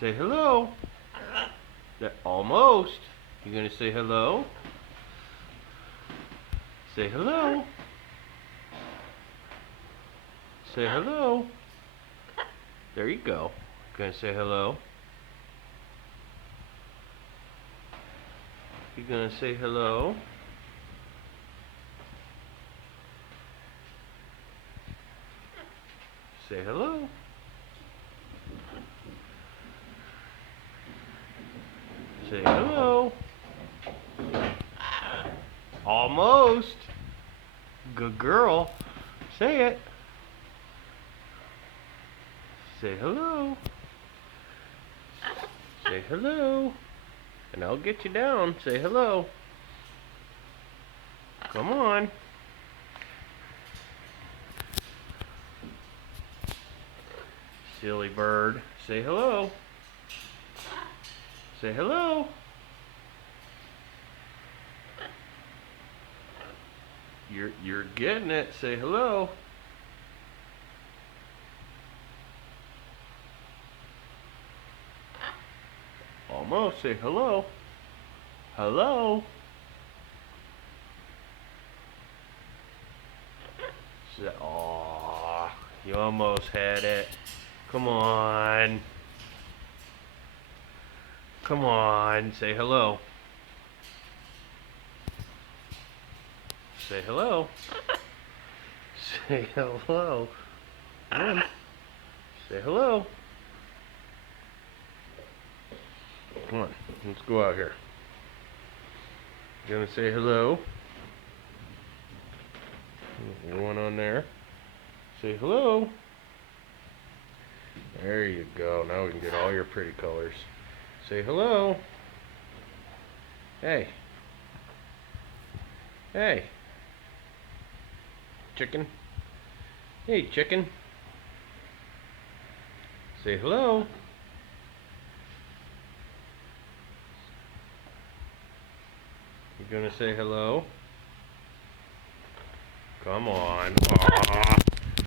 Say hello. Almost. You gonna say hello? Say hello. Say hello. There you go. Gonna say hello? You gonna say hello? Say hello. Say hello. Almost. Good girl. Say it. Say hello. Say hello. And I'll get you down. Say hello. Come on. Silly bird. Say hello. Say hello. You're getting it. Say hello. Almost. Say hello. Hello. Say, aw, you almost had it. Come on. Come on. Say hello. Say hello. Say hello. Come on. Say hello. Come on. Let's go out here. You gonna say hello? One on there. Say hello. There you go. Now we can get all your pretty colors. Say hello. Hey. Hey. Chicken. Hey, chicken. Say hello. You gonna say hello? Come on. Aww.